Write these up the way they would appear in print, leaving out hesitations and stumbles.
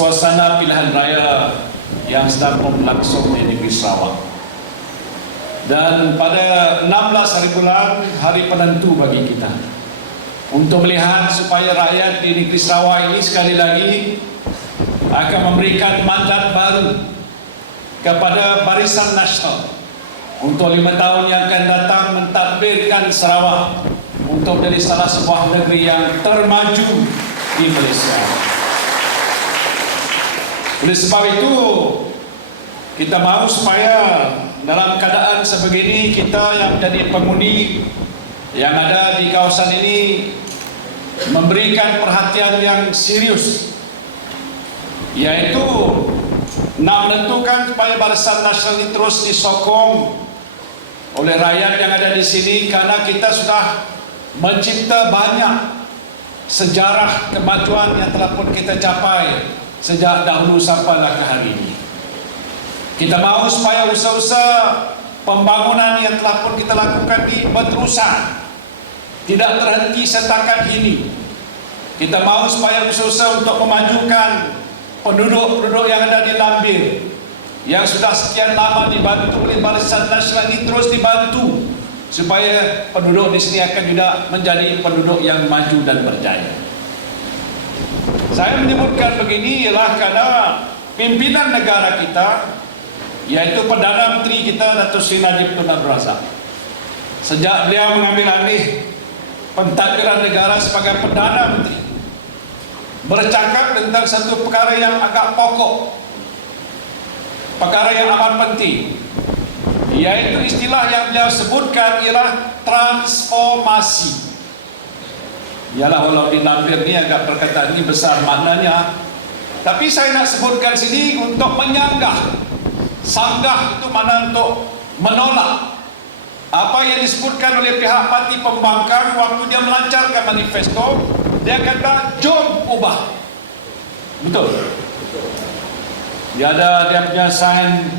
suasana pilihan raya yang sedang berlangsung di negeri Sarawak. Dan pada 16 hari bulan, hari penentu bagi kita untuk melihat supaya rakyat di negeri Sarawak ini sekali lagi akan memberikan mandat baru kepada Barisan Nasional untuk 5 tahun yang akan datang mentadbirkan Sarawak untuk menjadi salah sebuah negeri yang termaju di Malaysia. Oleh sebab itu, kita mahu supaya dalam keadaan sebegini kita yang menjadi penghuni yang ada di kawasan ini memberikan perhatian yang serius, yaitu nak menentukan supaya Barisan Nasional ini terus disokong oleh rakyat yang ada di sini, karena kita sudah mencipta banyak sejarah kemajuan yang telah pun kita capai sejak dahulu sampailah ke hari ini. Kita mahu supaya usaha-usaha pembangunan yang telah pun kita lakukan ini berterusan, tidak terhenti setakat ini. Kita mahu supaya usaha-usaha untuk memajukan penduduk-penduduk yang ada di Lambir yang sudah sekian lama dibantu oleh Barisan Nasional ini terus dibantu supaya penduduk di sini akan juga menjadi penduduk yang maju dan berjaya. Saya menyebutkan begini ialah karena pimpinan negara kita, yaitu Perdana Menteri kita Datuk Seri Najib Tun Abdul Razak, sejak beliau mengambil alih pentadbiran negara sebagai Perdana Menteri, bercakap tentang satu perkara yang agak pokok, perkara yang amat penting, yaitu istilah yang beliau sebutkan ialah transformasi. Ialah walau di Lambir ni agak perkataan ini besar maknanya, tapi saya nak sebutkan sini untuk menyanggah. Sanggah itu mana untuk menolak apa yang disebutkan oleh pihak parti pembangkang waktu dia melancarkan manifesto. Dia kata jom ubah. Betul. Dia ada dia punya sign,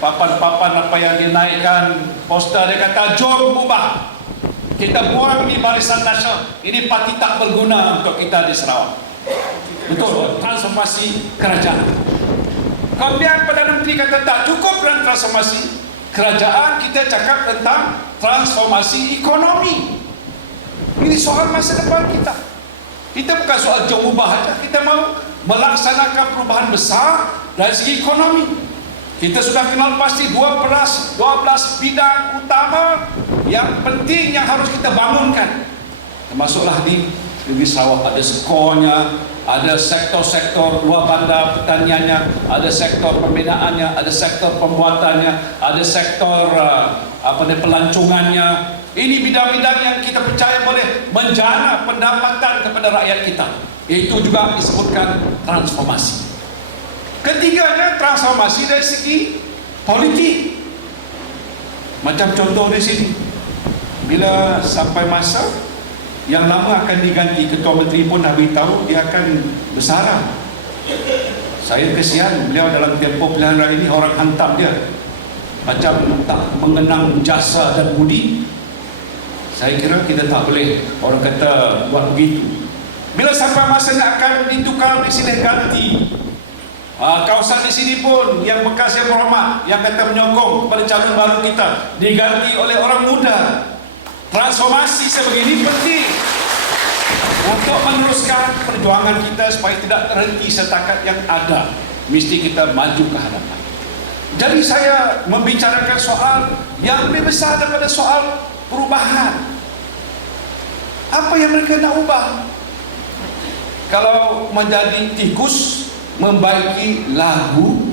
papan-papan apa yang dinaikkan, poster, dia kata jom ubah. Kita buang di Barisan Nasional. Ini parti tak berguna untuk kita di Sarawak. Betul. Transformasi kerajaan. Kemudian Perdana Menteri kata tak cukup dengan transformasi kerajaan, kita cakap tentang transformasi ekonomi. Ini soal masa depan kita. Kita bukan soal jom ubah saja, kita mahu melaksanakan perubahan besar dari segi ekonomi. Kita sudah kenal pasti 12 bidang utama yang penting yang harus kita bangunkan. Termasuklah di negeri Sarawak ada sekolahnya, ada sektor-sektor luar bandar pertaniannya, ada sektor pembinaannya, ada sektor pembuatannya, ada sektor pelancongannya. Ini bidang-bidang yang kita percaya boleh menjana pendapatan kepada rakyat kita. Itu juga disebutkan transformasi. Ketiganya transformasi dari segi politik. Macam contoh di sini, bila sampai masa yang lama akan diganti, Ketua Menteri pun dah beritahu dia akan bersara. Saya kesian beliau dalam tempoh pilihan raya ini orang hantam dia, macam tak mengenang jasa dan budi. Saya kira kita tak boleh orang kata buat begitu. Bila sampai masanya akan ditukar di sini ganti, kawasan di sini pun yang bekas yang berhormat yang kata menyokong kepada calon baru kita diganti oleh orang muda. Transformasi sebegini penting untuk meneruskan perjuangan kita supaya tidak terhenti setakat yang ada. Mesti kita maju ke hadapan. Jadi saya membicarakan soal yang lebih besar daripada soal perubahan. Apa yang mereka nak ubah? Kalau menjadi tikus membaiki lagu,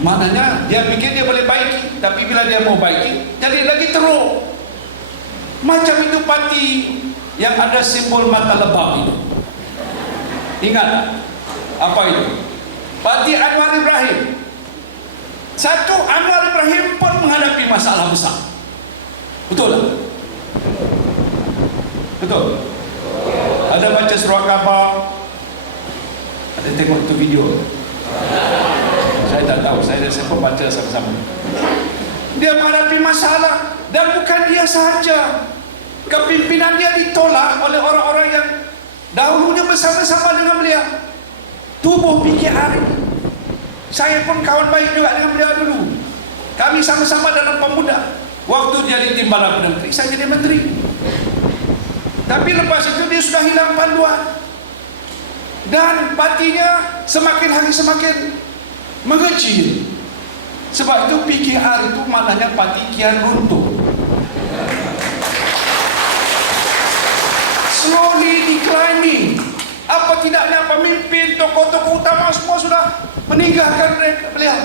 maknanya dia fikir dia boleh baiki, tapi bila dia mau baiki jadi lagi teruk. Macam itu parti yang ada simbol mata lebam itu. Ingat apa itu? Parti Anwar Ibrahim. Satu, Anwar Ibrahim pun menghadapi masalah besar. Betul tak? Betul. Ada baca surat khabar? Ada tengok tu video? Saya tak tahu. Saya pun baca sama-sama. Dia menghadapi masalah, dan bukan dia sahaja. Kepimpinan dia ditolak oleh orang-orang yang dahulunya bersama-sama dengan beliau. tubuh PKR ini. Saya pun kawan baik juga dengan beliau dulu. Kami sama-sama dalam pemuda. Waktu jadi timbalan menteri, saya jadi menteri. Tapi lepas itu dia sudah hilang panduan. Dan partinya semakin hari semakin mengecil. Sebab itu PKR itu maknanya parti kian runtuh. Slowly declining. Apa tidaknya pemimpin, tokoh-tokoh utama semua sudah meninggalkan beliau.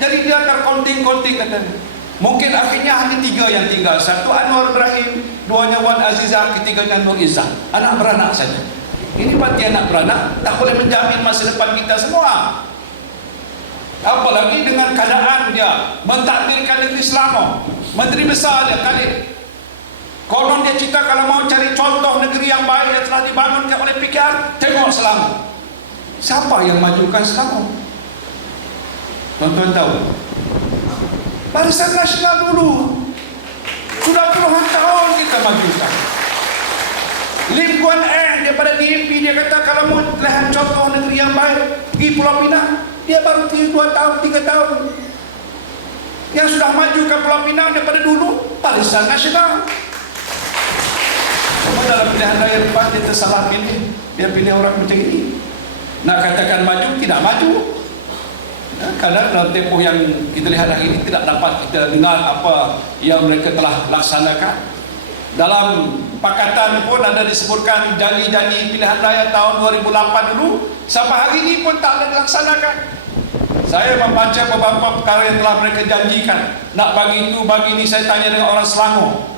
Jadi dia terkonting-konting katanya. Mungkin akhirnya hanya 3 yang tinggal. Satu Anwar Ibrahim, 2-nya Wan Azizah, 3-nya Nur Izzah. Anak beranak saja. Ini parti anak beranak tak boleh menjamin masa depan kita semua. Apalagi dengan keadaan dia mentakdirkan negeri Selangor. Menteri besar dia Khalid. Konon dia cerita kalau mau cari contoh negeri yang baik yang telah dibangunkan oleh PKR, tengok Selangor. Siapa yang majukan Selangor? Tuan-tuan tahu? Barisan Nasional dulu. Sudah puluhan tahun kita majukan. Lim Kuan Eng daripada DAP dia kata kalau mau lihat contoh negeri yang baik pergi Pulau Pinang. Dia baru 2 tahun, 3 tahun. Yang sudah maju ke Pulau Pinang daripada dulu Barisan Nasional. Cuma dalam pilihan raya depan dia tersalah pilih. Dia pilih orang macam ini. Nak katakan maju, tidak maju. Kadang dalam tempoh yang kita lihat hari ini tidak dapat kita dengar apa yang mereka telah laksanakan. Dalam pakatan pun ada disebutkan janji-janji pilihan raya tahun 2008 dulu sampai hari ini pun tak ada dilaksanakan. Saya membaca beberapa perkara yang telah mereka janjikan. Nak bagi itu, bagi ini. Saya tanya dengan orang Selangor.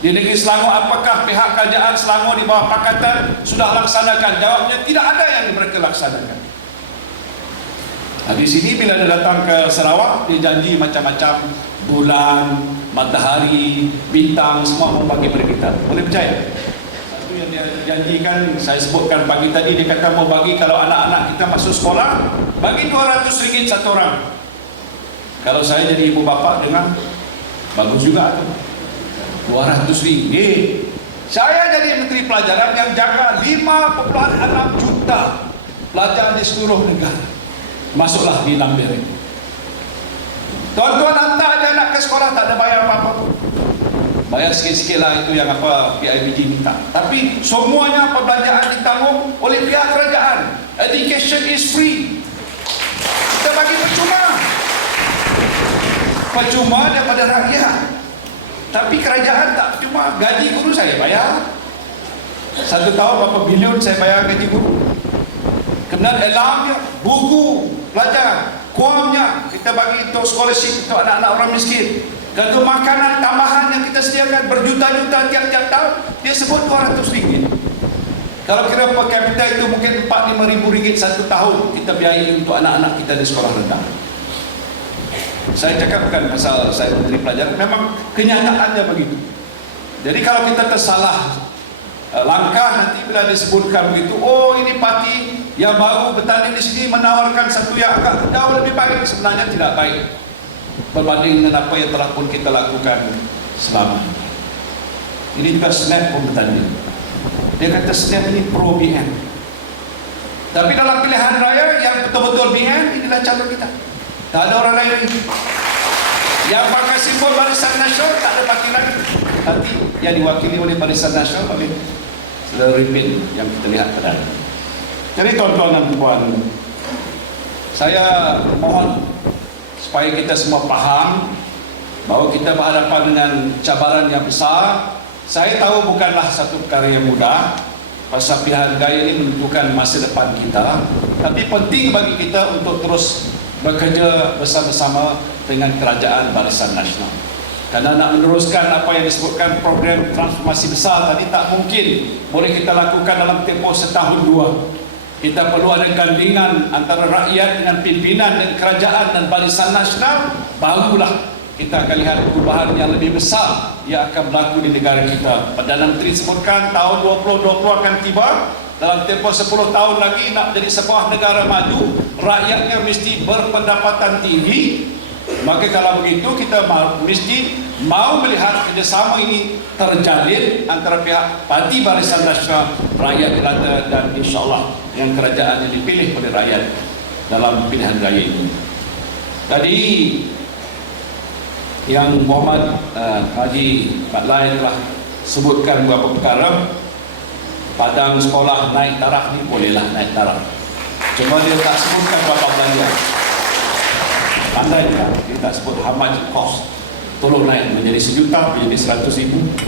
Di negeri Selangor, apakah pihak kerajaan Selangor di bawah pakatan sudah laksanakan? Jawabnya tidak ada yang mereka laksanakan. Nah, di sini bila dia datang ke Sarawak, dia janji macam-macam, bulan, matahari, bintang, semua mau bagi pada kita. Boleh percaya? Satu yang dia janjikan, saya sebutkan pagi tadi, dia kata mau bagi kalau anak-anak kita masuk sekolah, bagi RM200 satu orang. Kalau saya jadi ibu bapa dengar, bagus juga tu. RM200. Saya jadi Menteri Pelajaran yang jaga 5.6 juta pelajar di seluruh negara. Masuklah di Lambir. Tuan-tuan hantar aja anak ke sekolah, tak ada bayar apa-apa. Bayar sikit-sikit lah itu yang apa PIBG minta. Tapi semuanya perbelanjaan ditanggung oleh pihak kerajaan. Education is free. Kita bagi percuma. Percuma daripada rakyat. Tapi kerajaan tak percuma. Gaji guru saya bayar. 1 tahun berapa bilion saya bayar gaji guru. Kemudian alamnya, buku, pelajar, kuamnya kita bagi untuk scholarship untuk anak-anak orang miskin. Dan untuk makanan tambahan yang kita sediakan berjuta-juta tiap-tiap tahun, dia sebut RM200. Kalau kira per kapita itu mungkin RM4-5 satu tahun kita biayai untuk anak-anak kita di sekolah rendah. Saya cakap bukan pasal saya Menteri Pelajaran, memang kenyataannya begitu. Jadi kalau kita tersalah langkah nanti bila disebutkan begitu, oh ini parti yang baru bertanding di sini menawarkan satu yang agak jauh lebih baik, sebenarnya tidak baik berbanding dengan apa yang telah pun kita lakukan selama ini. Ini juga Snap pun bertanding. Dia kata Snap ini pro BN. Tapi dalam pilihan raya yang betul-betul BN, inilah calon kita. Tak ada orang lain lagi. Yang pakai simbol Barisan Nasional tak ada parti lagi. Nanti yang diwakili oleh Barisan Nasional oleh saudara Ripin yang kita lihat tadi. Jadi tuan-tuan dan puan, saya mohon supaya kita semua faham bahawa kita berhadapan dengan cabaran yang besar. Saya tahu bukanlah satu perkara yang mudah, pasal pilihan raya ini menentukan masa depan kita. Tapi penting bagi kita untuk terus bekerja bersama-sama dengan kerajaan Barisan Nasional. Karena nak meneruskan apa yang disebutkan program transformasi besar tadi tak mungkin boleh kita lakukan dalam tempoh setahun dua. Kita perlu ada gandingan antara rakyat dengan pimpinan dan kerajaan dan Barisan Nasional. Barulah kita akan lihat perubahan yang lebih besar yang akan berlaku di negara kita. Perdana Menteri sebutkan tahun 2020 akan tiba. Dalam tempoh 10 tahun lagi nak jadi sebuah negara maju, rakyatnya mesti berpendapatan tinggi. Maka kalau begitu kita mesti mau melihat kerjasama ini terjalin antara pihak Parti Barisan Nasional, rakyat jelata dan insyaAllah yang kerajaan yang dipilih oleh rakyat dalam pilihan raya ini. Tadi yang Muhammad Haji Pak Lai telah sebutkan beberapa perkara. Padang sekolah naik taraf ni bolehlah naik taraf. Cuma dia tak sebutkan berapa belanja. Pandai tak? Dia tak sebut how much it cost. Tolong naik menjadi 1 juta, menjadi 100,000.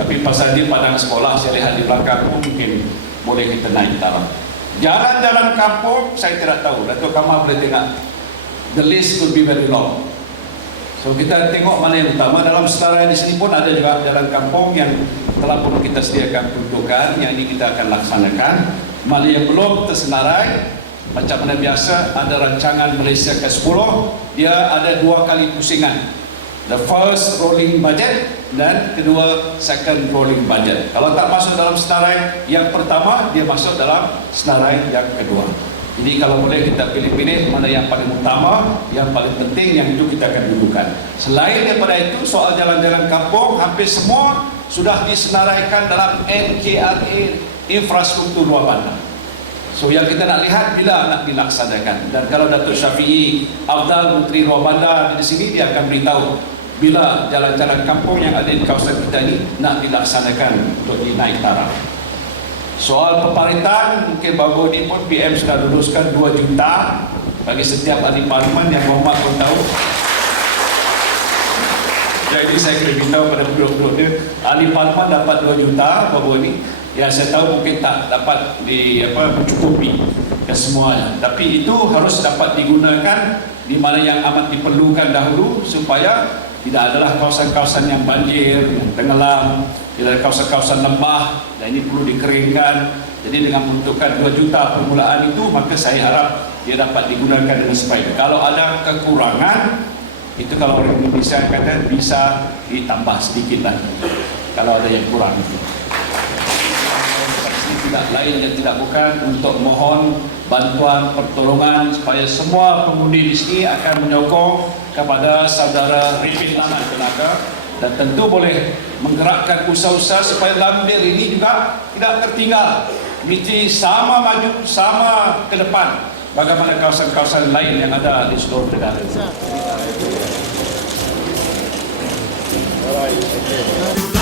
Tapi pasal dia padang sekolah, saya lihat di belakang pun mungkin boleh kita naik taraf. Jalan-jalan kampung saya tidak tahu. Datuk Kamal boleh tengok. The list could be very long. So kita tengok mana yang utama. Dalam senarai di sini pun ada juga jalan kampung yang telah pun kita sediakan peruntukan, yang ini kita akan laksanakan. Mana yang belum tersenarai, macam mana biasa, ada rancangan Malaysia ke-10, dia ada 2 kali pusingan. The first rolling budget dan kedua second rolling budget. Kalau tak masuk dalam senarai yang pertama, dia masuk dalam senarai yang kedua. Jadi kalau boleh kita pilih-pilih mana yang paling utama, yang paling penting, yang itu kita akan dudukkan. Selain daripada itu, soal jalan-jalan kampung hampir semua sudah disenaraikan dalam NKRA infrastruktur luar bandar. So yang kita nak lihat bila nak dilaksanakan. Dan kalau Datuk Syafiee Afdal, Menteri Luar Bandar di sini, dia akan beritahu bila jalan-jalan kampung yang ada di kawasan kita ini nak dilaksanakan untuk dinaik taraf. Soal peparitan, mungkin baru ini pun PM sudah luluskan 2 juta bagi setiap ahli parlimen yang Muhammad pun tahu. Jadi saya kena beritahu pada penduduk dia, ahli parlimen dapat 2 juta baru ini. Ya saya tahu mungkin tak dapat mencukupi kesemuanya. Tapi itu harus dapat digunakan di mana yang amat diperlukan dahulu, supaya tidak adalah kawasan-kawasan yang banjir, yang tenggelam, tidak ada kawasan-kawasan lembah, dan ini perlu dikeringkan. Jadi dengan peruntukan 2 juta permulaan itu, maka saya harap dia dapat digunakan dengan sebaik. Kalau ada kekurangan, itu kalau orang Indonesia kata bisa ditambah sedikit lagi kalau ada yang kurang itu. Tidak lain dan tidak bukan untuk mohon bantuan pertolongan supaya semua pengundi di sini akan menyokong kepada saudara Rifin Laman Tenaga, dan tentu boleh menggerakkan usaha-usaha supaya Lambir ini juga tidak tertinggal, mesti sama maju, sama ke depan bagaimana kawasan-kawasan lain yang ada di seluruh negara. Alright, okay.